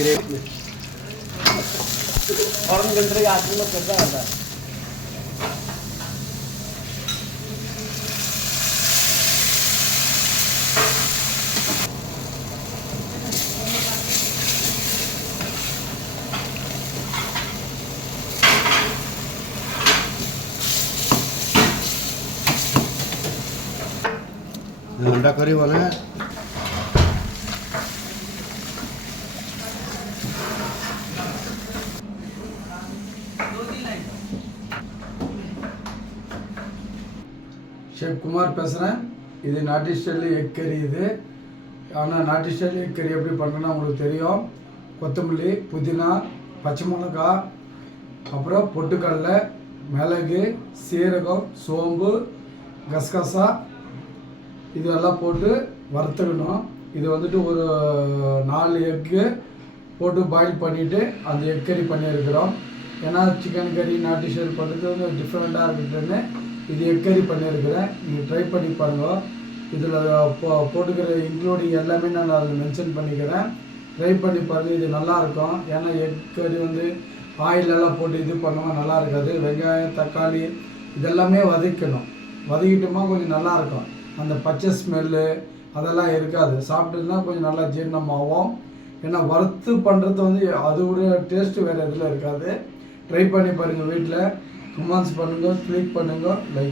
Gravy और घंटे आदमी लोग करता रहता है। अंडा करी वाला है। शेफ कुमार பேசுறேன். இது நாட்டி ஸ்டைல் எக் கறி. இது ஆனால் நாட்டி ஸ்டைல் எக் கறி எப்படி பண்ணுறேன்னா உங்களுக்கு தெரியும். கொத்தமல்லி, புதினா, பச்சை மிளகாய், அப்புறம் பொட்டுக்கடலை, மிளகு, சீரகம், சோம்பு, கசகசா இதெல்லாம் போட்டு வறுத்துக்கணும். இது வந்துட்டு ஒரு 4 எக்கு போட்டு பாயில் பண்ணிவிட்டு அந்த எக் கறி பண்ணியிருக்கிறோம். ஏன்னா சிக்கன் கறி நாட்டி ஸ்டைல் பண்ணுறது வந்து டிஃப்ரெண்ட்டாக இருக்குதுன்னு இது எக் கறி பண்ணியிருக்கிறேன். நீங்கள் ட்ரை பண்ணி பாருங்கள். இதில் போட்டுக்கிற இன்க்ளூடிங் எல்லாமே நான் அதில் மென்ஷன் பண்ணிக்கிறேன். ட்ரை பண்ணி பாருங்கள். இது நல்லாயிருக்கும். ஏன்னா எக் கறி வந்து ஆயிலெல்லாம் போட்டு இது பண்ணாமல் நல்லா இருக்காது. வெங்காயம், தக்காளி இதெல்லாமே வதக்கணும். வதக்கிட்டோமா கொஞ்சம் நல்லாயிருக்கும். அந்த பச்சை ஸ்மெல்லு அதெல்லாம் இருக்காது. சாப்பிட்டதுன்னா கொஞ்சம் நல்லா ஜீரணமாகும். ஏன்னா வறுத்து பண்ணுறது வந்து அதோட டேஸ்ட்டு வேறு எதில் இருக்காது. ட்ரை பண்ணி பாருங்கள் வீட்டில். கமெண்ட்ஸ் பண்ணுங்கள், கிளிக் பண்ணுங்கள், லைக்